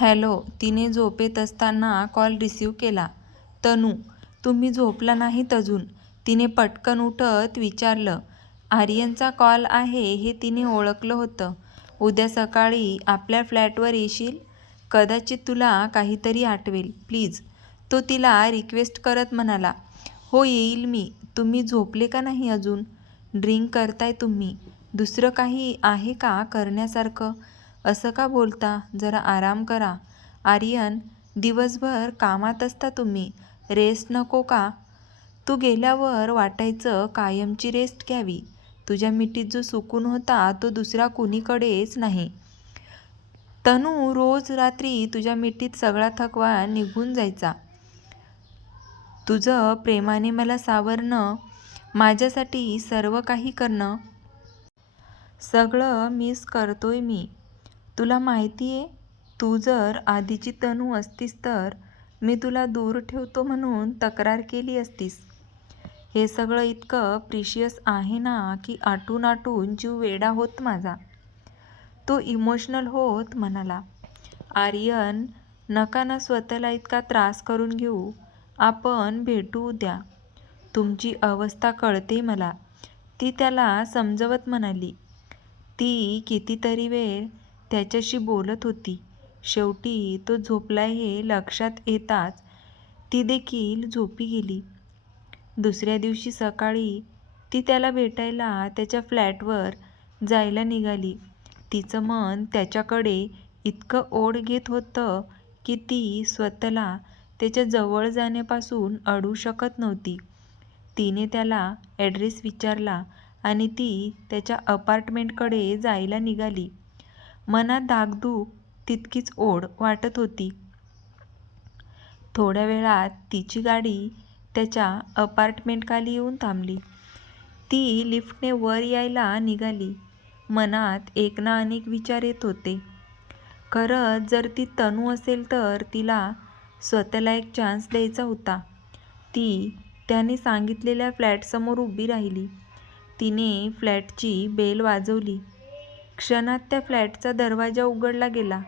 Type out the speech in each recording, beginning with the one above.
Hello. तिने झोपेत असताना कॉल रिसीव्ह केला. तनू, तुम्ही झोपला नाहीत अजून? तिने पटकन उठत विचारलं. आर्यनचा कॉल आहे हे तिने ओळखलं होतं. उद्या सकाळी आपल्या फ्लॅटवर येशील? कदाचित तुला काहीतरी आठवेल, प्लीज, तो तिला रिक्वेस्ट करत म्हणाला. हो येईल मी. तुम्ही झोपले का नाही अजून? ड्रिंक करताय तुम्ही? दुसरं काही आहे का करण्यासारखं? असं का बोलता? जरा आराम करा. आर्यन, दिवसभर कामात असता तुम्ही, रेस्ट नको का? तू गेल्यावर वाटायचं कायमची रेस्ट घ्यावी. तुझ्या मिठीत जो सुकून होता तो दुसरा कुणीकडेच नाही. तनू, रोज रात्री तुझ्या मिठीत सगळा थकवा निघून जायचा. तुझं प्रेमाने मला सावरणं, माझ्यासाठी सर्व काही करणं, सगळं मिस करतोय मी. तुला माहितीये, तू जर आधीची तनू असतीस तर मी तुला दूर ठेवतो म्हणून तक्रार केली असतीस. हे सगळं इतकं प्रिशियस आहे ना की आटून आटून जीव वेडा होत माझा. तो इमोशनल होत म्हणाला. आर्यन, नका ना स्वतःला इतका त्रास करून घेऊ. आपण भेटू उद्या. तुमची अवस्था कळते मला, ती त्याला समजवत म्हणाली. ती कितीतरी वेळ त्याच्याशी बोलत होती. शेवटी तो झोपलाय हे लक्षात येताच ती देखील झोपी गेली. दुसऱ्या दिवशी सकाळी ती त्याला भेटायला त्याच्या फ्लॅटवर जायला निघाली. तिचं मन त्याच्याकडे इतकं ओढ घेत होतं की ती स्वतःला त्याच्या जवळ जाण्यापासून अडवू शकत नव्हती. तिने त्याला ॲड्रेस विचारला आणि ती त्याच्या अपार्टमेंटकडे जायला निघाली. मनात धाकधूक तितकीच ओढ वाटत होती. थोड्या वेळात तिची गाडी त्याच्या अपार्टमेंटखाली येऊन थांबली. ती लिफ्टने वर यायला निघाली. मनात एक ना अनेक विचार येत होते. खरंच जर ती तनू असेल तर तिला स्वतःला एक चान्स द्यायचा होता. ती त्याने सांगितलेल्या फ्लॅटसमोर उभी राहिली. तिने फ्लॅटची बेल वाजवली. क्षणात त्या फ्लॅटचा दरवाजा उघडला गेला.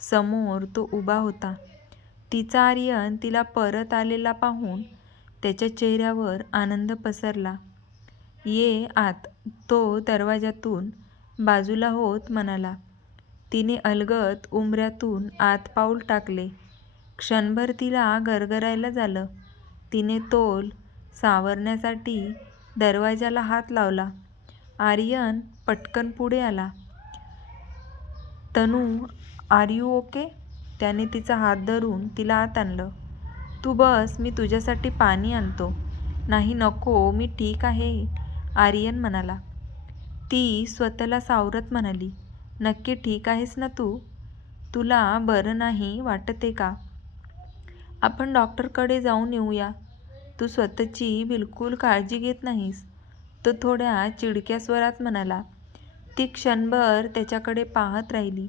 समोर तो उभा होता. तिचा आर्यन तिला परत आलेला पाहून त्याच्या चेहऱ्यावर आनंद पसरला. ये आत, तो दरवाजातून बाजूला होत म्हणाला. तिने अलगद उंबऱ्यातून आत पाऊल टाकले. क्षणभर तिला गरगरायला झालं. तिने तोल सावरण्यासाठी दरवाजाला हात लावला. आर्यन पटकन पुढे आला. तनू, आर यू ओके? त्याने तिचा हात धरून तिला आत आणलं. तू बस, मी तुझ्यासाठी पाणी आणतो. नाही नको, मी ठीक आहे, आर्यन म्हणाला. ती स्वतःला सावरत म्हणाली. नक्की ठीक आहेस ना तू? तुला बरं नाही वाटते का? आपण डॉक्टरकडे जाऊन येऊया. तू स्वतःची बिलकुल काळजी घेत नाहीस, तो थोड्या चिडक्या स्वरात म्हणाला. ती क्षणभर त्याच्याकडे पाहत राहिली.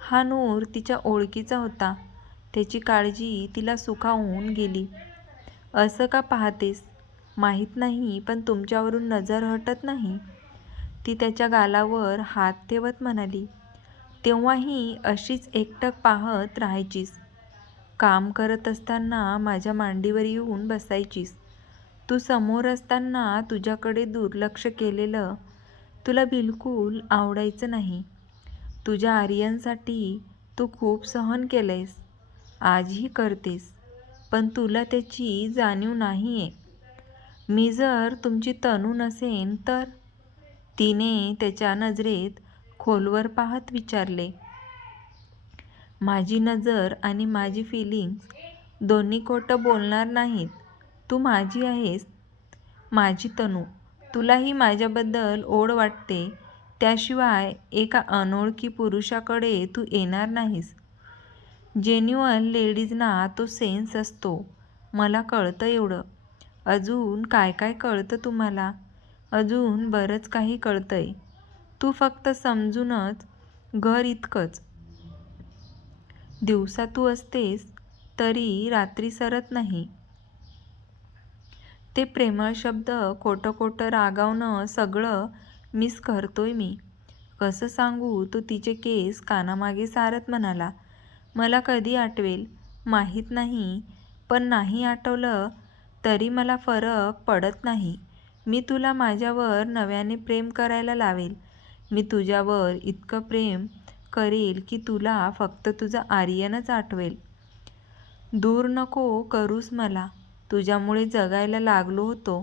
हा नूर तिच्या ओळखीचा होता. त्याची काळजी तिला सुखावून गेली. असं का पाहतेस? माहीत नाही, पण तुमच्यावरून नजर हटत नाही, ती त्याच्या गालावर हात ठेवत म्हणाली. तेव्हाही अशीच एकटक पाहत राहायचीस. काम करत असताना माझ्या मांडीवर येऊन बसायचीस. तू समोर असताना तुझ्याकडे दुर्लक्ष केलेलं तुला बिलकुल आवडायचं नाही. तुझ्या आर्यनसाठी तू खूप सहन केलंयस, आजही करतेस, पण तुला त्याची जाणीव नाहीये. मी जर तुमची तनू नसेन तर? तिने त्याच्या नजरेत खोलवर पाहत विचारले. माझी नजर आणि माझी फिलिंग्स दोन्ही खोटं बोलणार नाहीत. तू माझी आहेस, माझी तनू. तुलाही माझ्याबद्दल ओढ वाटते, त्याशिवाय एका अनोळखी पुरुषाकडे तू येणार नाहीस. जेन्युइन लेडीजना तो सेन्स असतो. मला कळतं एवढं. अजून काय काय कळतं तुम्हाला? अजून बरंच काही कळतंय. तू फक्त समजूनच घर इतकंच. दिवसा तू असतेस तरी रात्री सरत नाही. ते प्रेमळ शब्द, खोटं खोटं रागावणं, सगळं मिस करतोय मी. कसं सांगू? तो तिचे केस कानामागे सारत म्हणाला. मला कधी आठवेल माहीत नाही, पण नाही आठवलं तरी मला फरक पडत नाही. मी तुला माझ्यावर नव्याने प्रेम करायला लावेल. मी तुझ्यावर इतकं प्रेम करेल की तुला फक्त तुझा आर्यनच आठवेल. दूर नको करूस मला. तुझ्यामुळे जगायला लागलो होतो.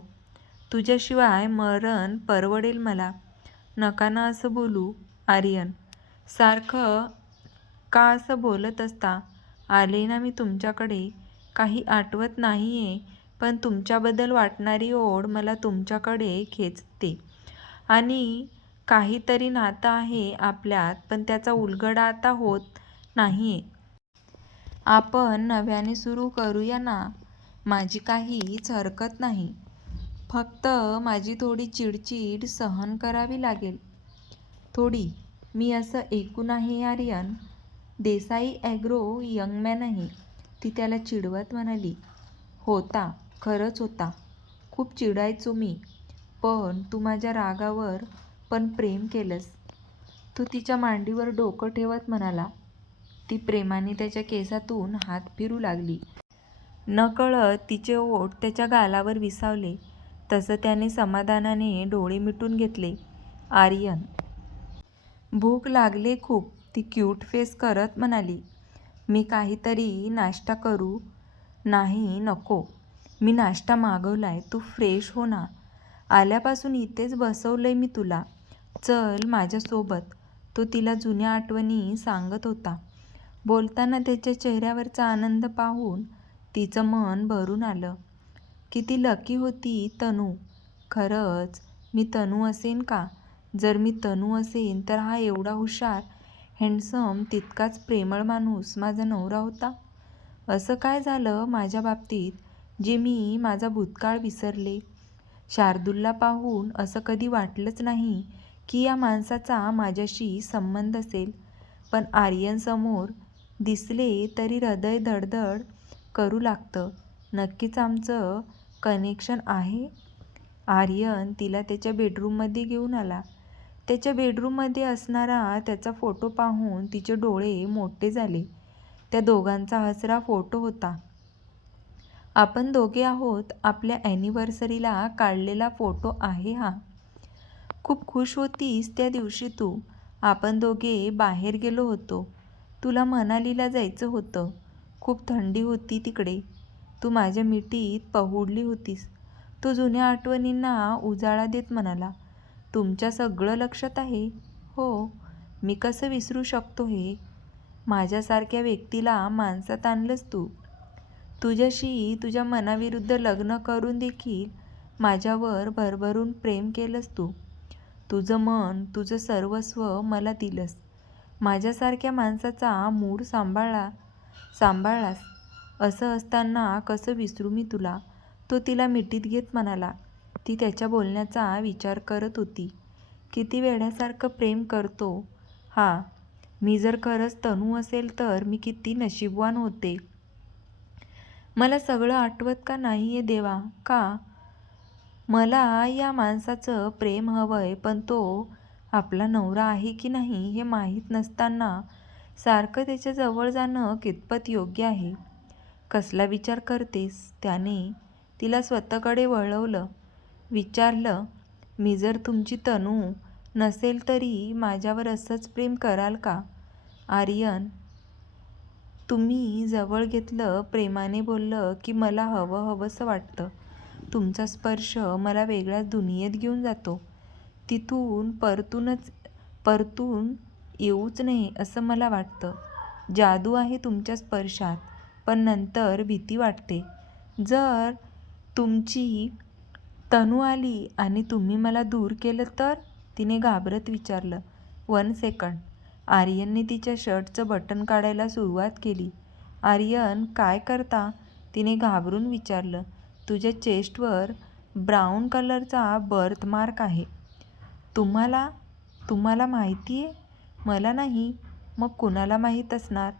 तुझ्याशिवाय मरण परवडेल मला. नका ना असं बोलू आर्यन. सारखं का असं बोलत असता? आले ना मी तुमच्याकडे. काही आठवत नाहीये, पण तुमच्याबद्दल वाटणारी ओढ मला तुमच्याकडे खेचते. आणि काहीतरी नातं आहे आपल्यात, पण त्याचा उलगडा आता होत नाहीये. आपण नव्याने सुरू करूया ना. माझी काहीच हरकत नाही. फक्त माझी थोडी चिडचिड सहन करावी लागेल. थोडी. मी असं ऐकून आहे आर्यन. देसाई ॲग्रो यंगमॅन आहे, ती त्याला चिडवत म्हणाली. होता, खरंच होता. खूप चिडायचो मी. पण तू माझ्या रागावर पण प्रेम केलंस. तो तिच्या मांडीवर डोकं ठेवत म्हणाला. ती प्रेमाने त्याच्या केसातून हात फिरू लागली. नकळत तिचे ओठ त्याच्या गालावर विसावले. तसं त्याने समाधानाने डोळे मिटून घेतले. आर्यन. भूक लागले खूप, ती क्यूट फेस करत म्हणाली. मी काहीतरी नाश्ता करू? नाही, नको. मी नाश्ता मागवलाय, तू फ्रेश हो ना. आल्यापासून इथेच बसवलंय मी तुला. चल माझ्यासोबत. तो तिला जुन्या आठवणी सांगत होता. बोलताना त्याच्या चेहऱ्यावरचा आनंद पाहून तिचं मन भरून आलं. किती लकी होती तनू. खरंच मी तनू असेन का? जर मी तनू असेन तर हा एवढा हुशार, हँडसम, तितकाच प्रेमळ माणूस माझा नवरा होता. असं काय झालं माझ्या बाबतीत जे मी माझा भूतकाळ विसरले? शार्दूलला पाहून असं कधी वाटलंच नाही की या माणसाचा माझ्याशी संबंध असेल. पण आर्यनसमोर दिसले तरी हृदय धडधड करू लागतं. नक्कीच आमचं कनेक्शन आहे. आर्यन तिला त्याच्या बेडरूममध्ये घेऊन आला. त्याच्या बेडरूममध्ये असणारा त्याचा फोटो पाहून तिचे डोळे मोठे झाले. त्या दोघांचा हसरा फोटो होता. आपण दोघे आहोत, आपल्या ॲनिव्हर्सरीला काढलेला फोटो आहे हा. खूप खुश होतीस त्या दिवशी तू. आपण दोघे बाहेर गेलो होतो. तुला मनालीला जायचं होतं. खूप थंडी होती तिकडे. तू माझ्या मिठीत पहुडली होतीस. तो जुन्या आठवणींना उजाळा देत म्हणाला. तुमच्या सगळं लक्षात आहे? हो. मी कसं विसरू शकतो हे? माझ्यासारख्या व्यक्तीला माणसात आणलंस तू. तुझ्याशी तुझ्या मनाविरुद्ध लग्न करून देखील माझ्यावर भरभरून प्रेम केलंस तू. तुझं मन, तुझं सर्वस्व मला दिलंस. माझ्यासारख्या माणसाचा मूड सांभाळलास. असं असताना कसं विसरू मी तुला? तो तिला मिठीत घेत म्हणाला. ती त्याच्या बोलण्याचा विचार करत होती. किती वेड्यासारखं प्रेम करतो हा. मी जर खरंच तनू असेल तर मी किती नशीबवान होते. मला सगळं आठवत का नाहीये देवा? का? मला या माणसाचं प्रेम हवंय, पण तो आपला नवरा आहे की नाही हे माहीत नसताना सारखं त्याच्या जवळ जाणं कितपत योग्य आहे? कसला विचार करतेस? त्याने तिला स्वतःकडे वळवलं. विचारलं, मी जर तुमची तनू नसेल तरी माझ्यावर असंच प्रेम कराल का? आर्यन. तुम्ही जवळ घेतलं, प्रेमाने बोललं की मला हवंसं वाटतं. तुमचा स्पर्श मला वेगळ्याच दुनियेत घेऊन जातो. तिथून परतून येऊच नये असं मला वाटतं. जादू आहे तुमच्या स्पर्शात, पण नंतर भीती वाटते. जर तुमची तनू आली आणि तुम्ही मला दूर केलं तर? तिने घाबरत विचारलं. 1 सेकंड. आर्यनने तिच्या शर्टचं बटन काढायला सुरुवात केली. आर्यन, काय करता? तिने घाबरून विचारलं. तुझ्या चेस्टवर ब्राऊन कलरचा बर्थमार्क आहे. तुम्हाला माहिती आहे? मला नाही. मग कुणाला माहीत असणार?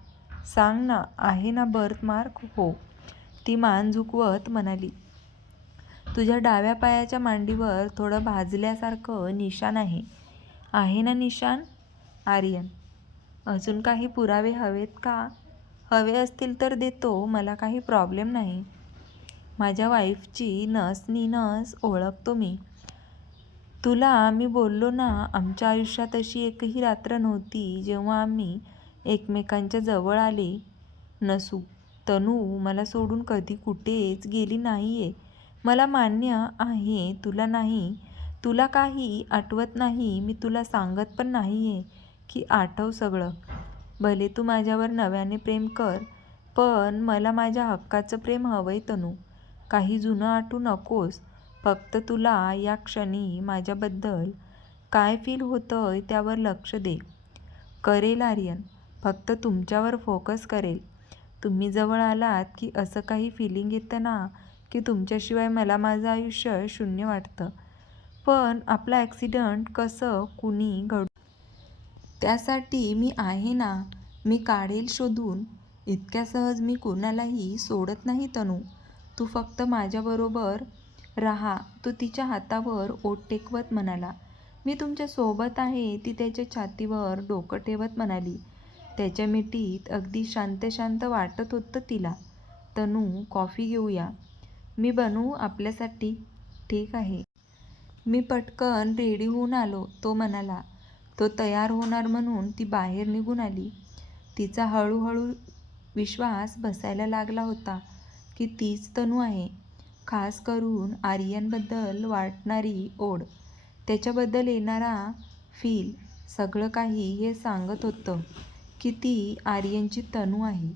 सांग ना. आहे ना बर्थमार्क? हो. ती मान झुकवत म्हणाली. तुझ्या डाव्या पायाच्या मांडीवर थोडं भाजल्यासारखं निशाण आहे. आहे ना निशाण? आर्यन. अजून काही पुरावे हवेत का? हवे असतील तर देतो, मला काही प्रॉब्लेम नाही. माझ्या वाईफची नस ओळखतो मी. तुला मी बोललो ना, आमच्या आयुष्यात अशी एकही रात्र नव्हती जेव्हा आम्ही एकमेकांच्या जवळ आले नसू. तनू मला सोडून कधी कुठेच गेली नाहीये. मला मान्य आहे तुला नाही, तुला काही आठवत नाही. मी तुला सांगत पण नाहीये की आठव सगळं. भले तू माझ्यावर नव्याने प्रेम कर, पण मला माझ्या हक्काचं प्रेम हवंय तनू. काही जुनं आठवू नकोस. फक्त तुला या क्षणी माझ्याबद्दल काय फील होतंय त्यावर लक्ष दे. करेल आर्यन, फक्त तुमच्यावर फोकस करेल. तुम्ही जवळ आलात की असं काही फिलिंग येतं ना, की तुमच्याशिवाय मला माझं आयुष्य शून्य वाटतं. पण आपला ॲक्सिडंट कसं कुणी घडू, त्यासाठी मी आहे ना. मी काढेल शोधून. इतक्या सहज मी कुणालाही सोडत नाही तनू. तू फक्त माझ्याबरोबर राहा. तो तिच्या हातावर ओठ टेकवत म्हणाला. मी तुमच्या सोबत आहे, ती त्याच्या छातीवर डोकं ठेवत म्हणाली. त्याच्या मिठीत अगदी शांत शांत वाटत होतं तिला. तनू, कॉफी घेऊया. मी बनवू आपल्यासाठी? ठीक आहे. मी पटकन रेडी होऊन आलो, तो म्हणाला. तो तयार होणार म्हणून ती बाहेर निघून आली. तिचा हळूहळू विश्वास बसायला लागला होता की तीच तनू आहे. खास करून आर्यनबद्दल वाटणारी ओढ, त्याच्याबद्दल येणारा फील, सगळं काही हे सांगत होतं की ती आर्यनची तनू आहे.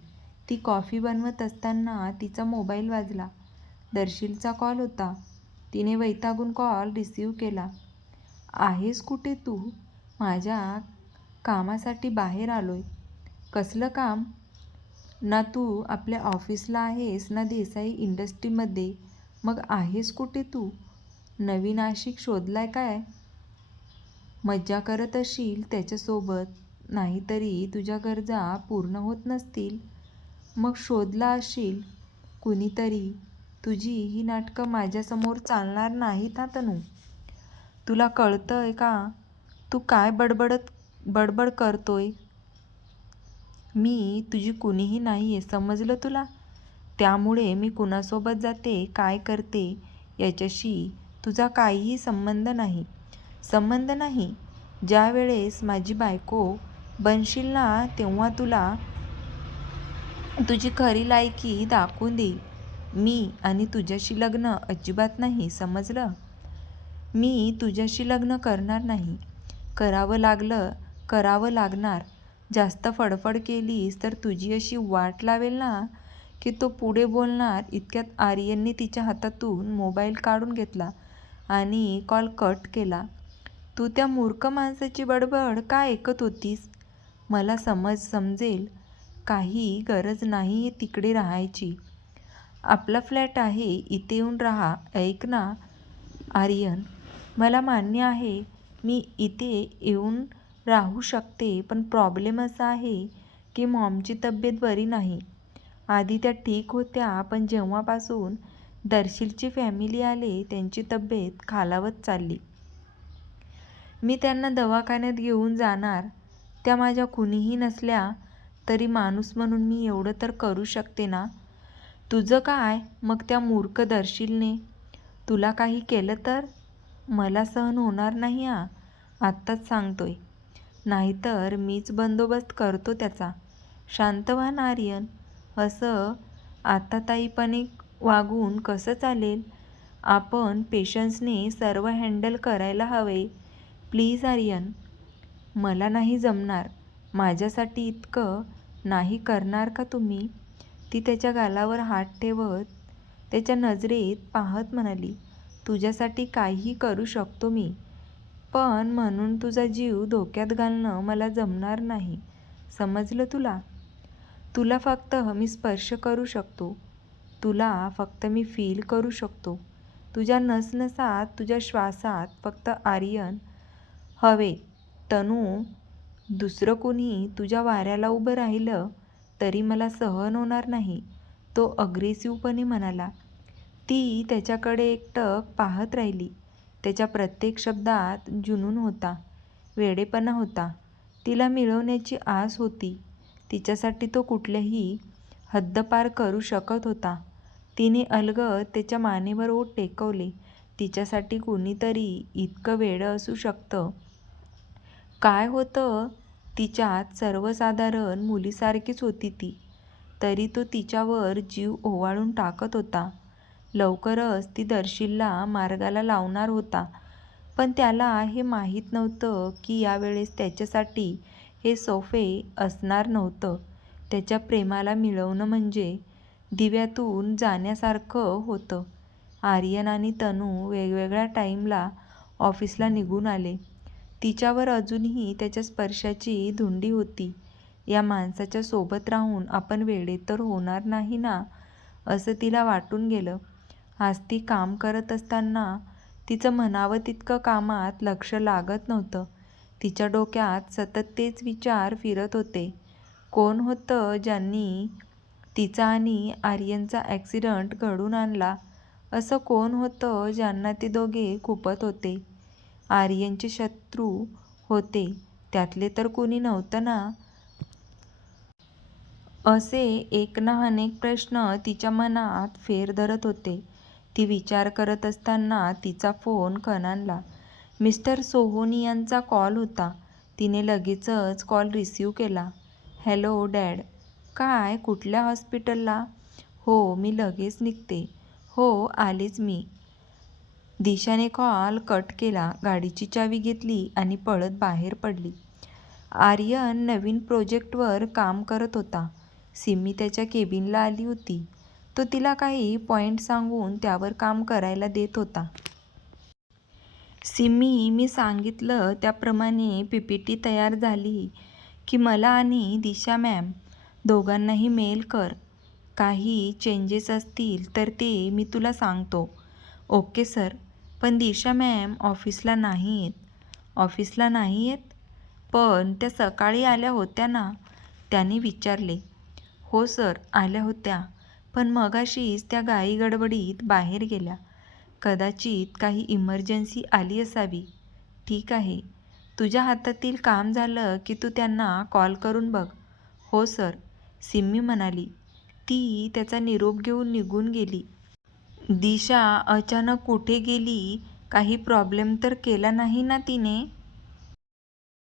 ती कॉफी बनवत असताना तिचा मोबाईल वाजला. दर्शीलचा कॉल होता. तिने वैतागून कॉल रिसीव्ह केला. आहेस कुठे तू? माझ्या कामासाठी बाहेर आलोय. कसलं काम? ना तू आपल्या ऑफिसला आहेस ना देसाई इंडस्ट्रीमध्ये. मग आहेस कुठे तू? नवीन आशिक शोधलाय काय? मज्जा करत असशील त्याच्यासोबत, नाहीतरी तुझ्या गरजा पूर्ण होत नसतील. मग शोधला असशील कुणीतरी. तुझी ही नाटकं माझ्यासमोर चालणार नाहीत हा तनू. तुला कळतंय का तू काय बडबड करतोय? मी तुझी कुणीही नाहीये, समजलं तुला? त्यामुळे मी कुणासोबत जाते, काय करते याच्याशी तुझा काहीही संबंध नाही. संबंध नाही? ज्या वेळेस माझी बायको बनशील ना, तेव्हा तुला तुझी खरी लायकी दाखवून देईल. मी आणि तुझ्याशी लग्न अजिबात नाही, समजलं? मी तुझ्याशी लग्न करणार नाही. करावं लागणार. जास्त फडफड केलीस तर तुझी अशी वाट लावेल ना की तो पुढे बोलणार. इतक्यात आर्यनने तिच्या हातातून मोबाईल काढून घेतला आणि कॉल कट केला. तू त्या मूर्ख माणसाची बडबड का ऐकत होतीस? मला समजेल. काही गरज नाही तिकडे राहायची. आपला फ्लॅट आहे, इथे येऊन राहा. ऐक ना आर्यन, मला मान्य आहे मी इथे येऊन राहू शकते, पण प्रॉब्लेम असा आहे की मॉमची तब्येत बरी नाही. आधी त्या ठीक होत्या, पण जेव्हापासून दर्शीलची फॅमिली आले त्यांची तब्येत खालावत चालली. मी त्यांना दवाखान्यात घेऊन जाणार. त्या माझ्या कुणीही नसल्या तरी माणूस म्हणून मी एवढं तर करू शकते ना. तुझं काय मग त्या मूर्ख दर्शीलने तुला काही केलं तर? मला सहन होणार नाही हा, आत्ताच सांगतोय. नाहीतर मीच बंदोबस्त करतो त्याचा. शांत व्हा ना आर्यन. असं आताताईपणे वागून कसं चालेल? आपण पेशन्सने सर्व हँडल करायला हवे. प्लीज आर्यन. मला नाही जमणार. माझ्यासाठी इतकं नाही करणार का तुम्ही? ती त्याच्या गालावर हात ठेवत त्याच्या नजरेत पाहत म्हणाली. तुझ्यासाठी काहीही करू शकतो मी, पण म्हणून तुझा जीव धोक्यात घालणं मला जमणार नाही, समजलं तुला? तुला फक्त मी स्पर्श करू शकतो. तुला फक्त मी फील करू शकतो. तुझ्या नसनसात, तुझ्या श्वासात फक्त आर्यन हवे. तनू, दुसरं कुणी तुझ्या वाऱ्याला उभं राहिलं तरी मला सहन होणार नाही, तो अग्रेसिव्हपणे म्हणाला. ती त्याच्याकडे एकटक पाहत राहिली. त्याच्या प्रत्येक शब्दात जुनून होता, वेडेपणा होता. तिला मिळवण्याची आस होती. तिच्यासाठी तो कुठल्याही हद्दपार करू शकत होता. तिने अलगद त्याच्या मानेवर ओठ टेकवले. तिच्यासाठी कुणीतरी इतकं वेडं असू शकतं. काय होतं तिच्यात? सर्वसाधारण मुलीसारखीच होती ती. तरी तो तिच्यावर जीव ओवाळून टाकत होता. लवकरच ती दर्शीलला मार्गाला लावणार होता. पण त्याला हे माहीत नव्हतं की यावेळेस त्याच्यासाठी हे सोपे असणार नव्हतं. त्याच्या प्रेमाला मिळवणं म्हणजे दिव्यातून जाण्यासारखं होतं. आर्यन आणि तनू वेगवेगळ्या टाईमला ऑफिसला निघून आले. तिच्यावर अजूनही त्याच्या स्पर्शाची धुंडी होती. या माणसाच्या सोबत राहून आपण वेडे तर होणार नाही ना, असं तिला वाटून गेलं. आज ती काम करत असताना तिचं म्हणावं तितकं कामात लक्ष लागत नव्हतं. तिच्या डोक्यात सतत तेच विचार फिरत होते. कोण होतं ज्यांनी तिचा आणि आर्यनचा ॲक्सिडंट घडवून आणला? असं कोण होतं ज्यांना ते दोघे खुपत होते? आर्यनचे शत्रू होते त्यातले तर कुणी नव्हतं ना? असे एक ना अनेक प्रश्न तिच्या मनात फेर धरत होते. ती विचार करत असताना तिचा फोन कणानला. मिस्टर सोहोनी यांचा कॉल होता. तिने लगेचच कॉल रिसीव्ह केला. Hello dad. काय, कुठल्या हॉस्पिटलला? हो, मी लगेच निघते. हो, आलेच मी. दिशाने कॉल कट केला, गाडीची चावी घेतली आणि पळत बाहेर पडली. आर्यन नवीन प्रोजेक्टवर काम करत होता. सिमी त्याच्या केबिनला आली होती. तो तिला काही पॉईंट सांगून त्यावर काम करायला देत होता. सिमी, मी सांगितलं त्याप्रमाणे पीपीटी तयार झाली की मला आणि दिशा मॅम दोघांनाही मेल कर. काही चेंजेस असतील तर ते मी तुला सांगतो. Okay sir. पण दिशा मॅम ऑफिसला नाही आहेत. ऑफिसला नाही आहेत? पण त्या सकाळी आल्या होत्या ना? त्याने विचारले. हो सर, आल्या होत्या. पण मगाशीच त्या घाई गडबडीत बाहेर गेल्या. कदाचित काही इमर्जन्सी आली असावी. ठीक आहे. तुझ्या हातातील काम झालं की तू त्यांना कॉल करून बघ. हो सर, सिमी म्हणाली. ती त्याचा निरोप घेऊन निघून गेली. दिशा अचानक कुठे गेली? काही प्रॉब्लेम तर केला नाही ना तिने?